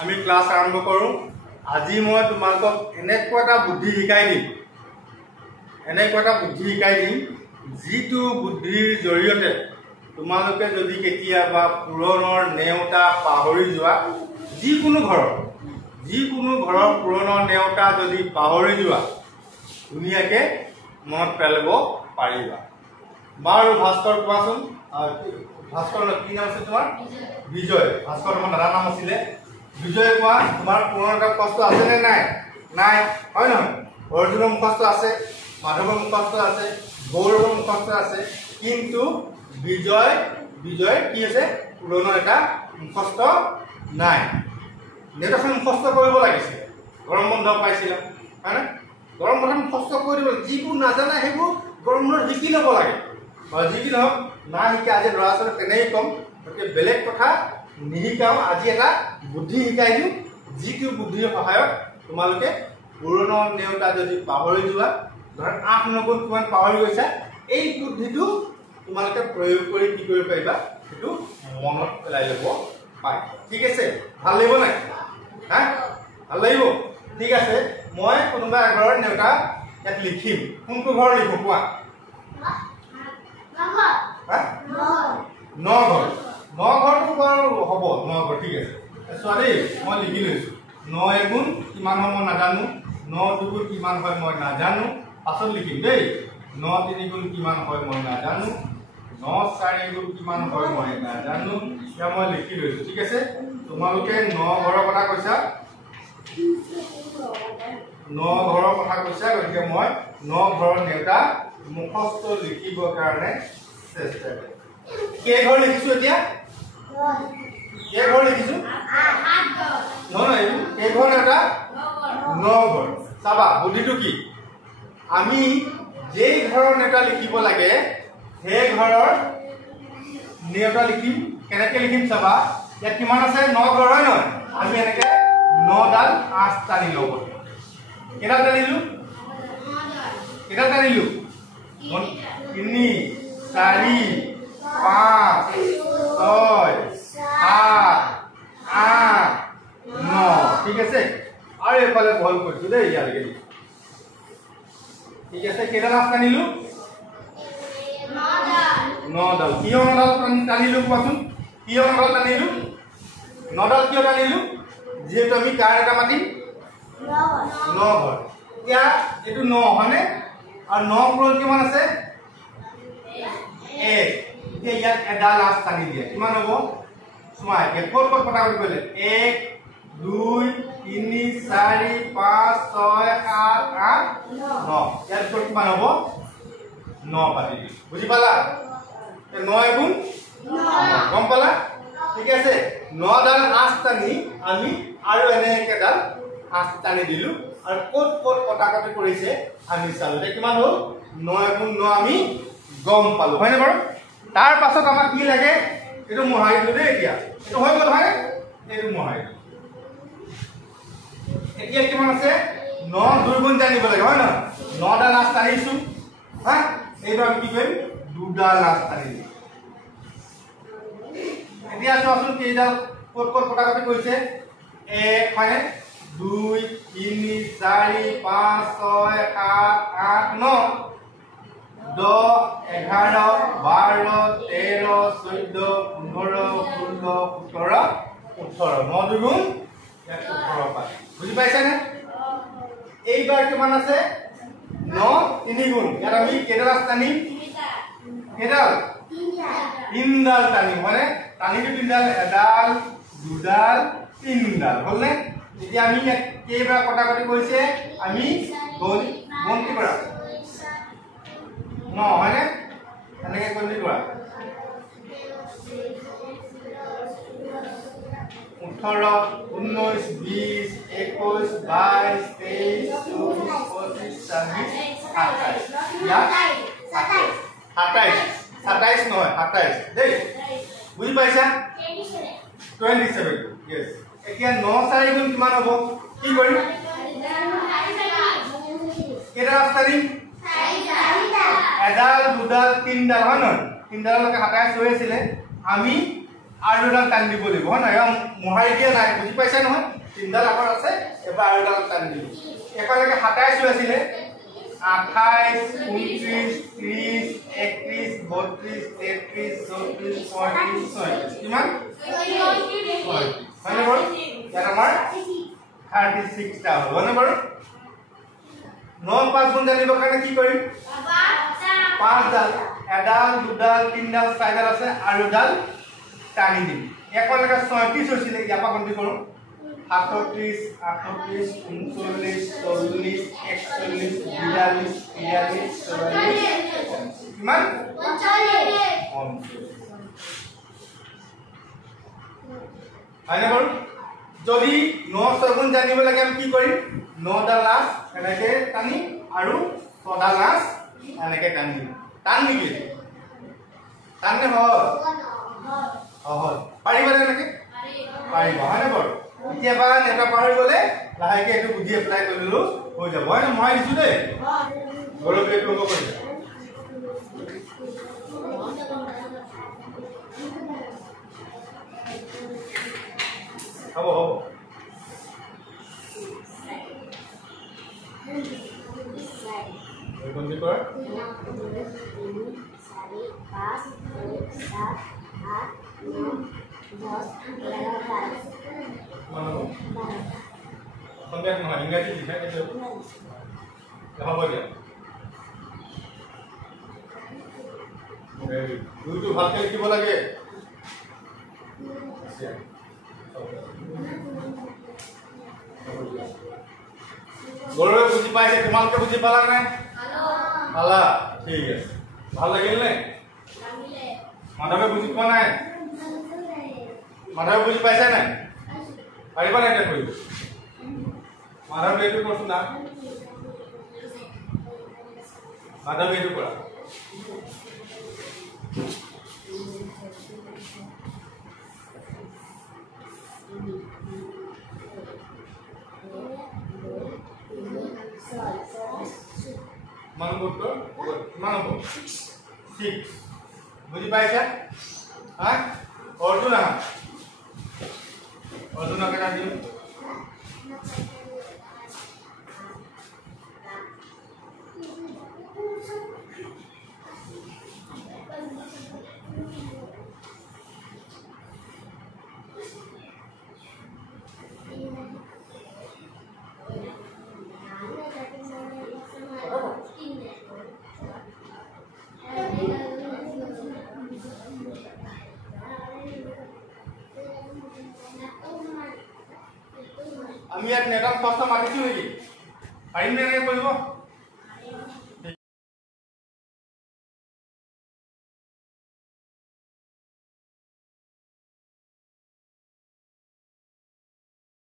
আমি ক্লাস আৰম্ভ কৰো। আজি মই তোমালোকক এনেকুৱা এটা বুদ্ধি শিকাই দিম, যিটো বুদ্ধিৰ জৰিয়তে তোমালোকে যদি কেতিয়াবা পুৰণৰ নেওতা পাহৰি যোৱা, যিকোনো ঘৰৰ পুৰণৰ নেওতা যদি পাহৰি যোৱা ধুনীয়াকে মনত পেলাব পাৰিবা। বাৰু ভাস্কৰ কোৱাচোন, ভাস্কৰ কি নাম আছে তোমাৰ? বিজয়। ভাস্কৰ তোমাৰ দাদাৰ নাম আছিলে বিজয়। কোৱা, তোমাৰ পুনৰ মুখস্থ আছে নে নাই? নাই, হয় নহয়? অৰ্জুনৰ মুখস্থ আছে, মাধৱৰ মুখস্থ আছে, গৌৰৱৰ মুখস্থ আছে, কিন্তু বিজয় কি আছে? পুৰণৰ এটা মুখস্থ নাই। নেওতাখন মুখস্থ কৰিব লাগিছিলে, গৰম বন্ধ পাইছিলা, হয় নে? গৰম বন্ধ মুখস্থ কৰি দিব, যিবোৰ নাজানা সেইবোৰ গৰম বন্ধত শিকি ল'ব লাগে। যি কি নহওক না শিকে আজি ল'ৰা ছোৱালী তেনেকৈ কম, গতিকে বেলেগ কথা নিশিকাওঁ। আজি এটা বুদ্ধি শিকাই দিওঁ, যিটো বুদ্ধিৰ সহায়ত তোমালোকে পুৰণৰ নেওতা যদি পাহৰি যোৱা, ধৰা 8 9 কিমান পাহৰি গৈছা, এই বুদ্ধিটো তোমালোকে প্ৰয়োগ কৰি কি কৰিব পাৰিবা, সেইটো মনত পেলাই ল'ব পাৰিবা। ঠিক আছে? ভাল লাগিব নাই? হা, ভাল লাগিব? ঠিক আছে, মই কোনোবা এঘৰৰ নেওতা ইয়াত লিখিম। কোনটো ঘৰ লিখো কোৱা? 9 ঘৰ। 9 ঘৰটো বাৰু হ'ব, 9 ঘৰ। ঠিক আছে, চোৱা দেই, মই লিখি লৈছো। 9 এগুণ কিমান হয় মই নাজানো, 9 দুগুণ কিমান হয় মই নাজানো, পাছত লিখিম দেই। 9 তিনিগুণ কিমান হয় মই নাজানো, 9 4 কিমান হয় মই নাজানো, এতিয়া মই লিখি লৈছো। ঠিক আছে, তোমালোকে 9 ঘৰৰ কথা কৈছা, 9 ঘৰৰ কথা কৈছা, গতিকে মই 9 ঘৰৰ নেওতা মুখস্থ লিখিবৰ কাৰণে চেষ্টা কৰিম। কেইঘৰ লিখিছো এতিয়া? কেইঘৰ লিখিছো? নহয়, কেইঘৰ নেওতা? 9 ঘৰ। চাবা বুদ্ধিটো কি, আমি যেই ঘৰৰ নেওতা লিখিব লাগে সেই ঘৰৰ নেওতা লিখিম। কেনেকে লিখিম চাবা, ইয়াত কিমান আছে? 9 ঘৰ, হয় নহয়? আমি এনেকে 9ডাল আঁচ টানি ল'ব। কেইডাল টানিলো? 3 4 5 6 7 8 9। ঠিক আছে, আৰু এইফালে বহল কৰিছো দেই, ইয়ালৈকে। ঠিক আছে, কেইডাল আঁচ টানিলো? 9ডাল। কিয় 9ডাল টানিলো কোৱাচোন? কিয় 9ডাল টানিলো? 9ডাল কিয় টানিলো? যিহেতু আমি কাৰ এটা মাতিম? 9 ঘৰ। এতিয়া এইটো 9 হয়নে? আৰু 9 পূৰণ কিমান আছে? 1। এতিয়া ইয়াত এডাল আঁচ টানি দিয়ে, কিমান হ'ব? চোৱা, ক'ত কটাকটি কৰিলে? 1 2 3 4 5 6 7 8 9। ইয়াত কিমান হ'ব? 9 পাতি দিম। বুজি পালা? 9 এগুণ 9, গম পালা? ঠিক আছে, 9ডাল আঁচ টানি আমি আৰু এনেকেডাল আঁচ টানি দিলো, আৰু ক'ত কটাকটি কৰিছে আমি চালো। এতিয়া কিমান হ'ল? 9 এগুণ 9 আমি গম পালো, হয়নে বাৰু? তাৰ পাছত আমাক কি লাগে? এইটো মোহাৰি দিলো দেই। এতিয়া এইটো হৈ গ'ল, হয়? এইটো মোহাৰি দিলো। এতিয়া কিমান আছে? 9 দুগুণ জানিব লাগে, হয় নহয়? 9ডাল আঁচ টানিছো, হা? এইটো আমি কি কৰিম? 2ডাল আঁচ টানি দিম। এতিয়া চোৱাচোন কেইডাল ক'ত কটাকটি কৰিছে? 1 হয়নে? 2 3 4 5 6 7 8 9 10 11 12 13 14 15 16 17 18। 9 দুগুণ 18 পাই। বুজি পাইছানে? এইবাৰ কিমান আছে? 9 তিনিগুণ। ইয়াত আমি কেইডাল আঁচ টানিম? কেইডাল? 3ডাল টানিম, হয়নে? টানিটো 3ডাল, এডাল 2ডাল 3ডাল, হ'লনে? এতিয়া আমি কেইবাৰ কটাকটি কৰিছে? আমি গণতি কৰা 9, হয়নে? এনেকে গণতি কৰা 18 19 20 21 22 23 24 25 26 27। ইয়াত 27 নহয় 27 দেই। বুজি পাইছা? 27। ইয়েস। এতিয়া 9 4 গুণ কিমান হ'ব? কি কৰিম? কেইডাল আঁচ টানিম? 4ডাল। এডাল 2ডাল 3ডাল, হয় নহয়? 3ডাললৈকে 27 হৈ আছিলে, আমি আৰু এডাল টানি দিব লাগিব হয় নহয় মোহাৰি দিয়া নাই বুজি পাইছে নহয় তিনিডাল আখৰ আছে এবাৰ আৰু এডাল টানি দিব একেলগে 27 আছিলে 28 29 30 31 32 33 34 35 36 কিমান হয়নে বাৰু ইয়াত আমাৰ 36 টা হ'ল হয়নে বাৰু 9 5 গুণ জানিবৰ কাৰণে কি কৰিম 5 ডাল এডাল দুডাল তিনডাল চাৰিডাল আছে আৰু এডাল টানি দিম একেলগে 36 হৈছিলে ইয়াৰ পৰা গণতি কৰোঁ 38 38 39 40 41 42 43 44 কিমান 45 হয়নে বাৰু যদি 9 6 গুণ জানিব লাগে আমি কি কৰিম 9 ডাল লাজ এনেকে টানি আৰু 6 ডাল লাজ এনেকে টানি দিম টান নেকি টাননে হয় পাৰিবা এনেকে পাৰিবা হয়নে বাৰু কেতিয়াবা নেতা পাহৰি গ'লে লাহেকে এইটো বুদ্ধি এপ্লাই কৰিলেও হৈ যাব হয় মই দিছো দেই ঘৰতে এইটো হ'ব কৰিম হ'ব হ'ব বন্ধ কৰ সন্দেহ নহয় ইংৰাজী লিখাই দিছে হ'ব দিয়া দুইটো ভালকে লিখিব লাগে গৰুৱে বুজি পাইছে তোমালোকে বুজি পালা নাই পালা ঠিক আছে ভাল লাগিল নে মাধৱে বুজি পোৱা নাই মাধৱে বুজি পাইছে নাই পাৰিবা নাই এতিয়া কৰিব মাধৱ এইটো কৰচোন না মাধৱ এইটো কৰা মানবুত্তৰ মানব 6 বুজি পাইছা হা অৰ্জুন কেটা দিও আমি ইয়াত নেটক কষ্ট মাতিছো নেকি পাৰিম নে কৰিব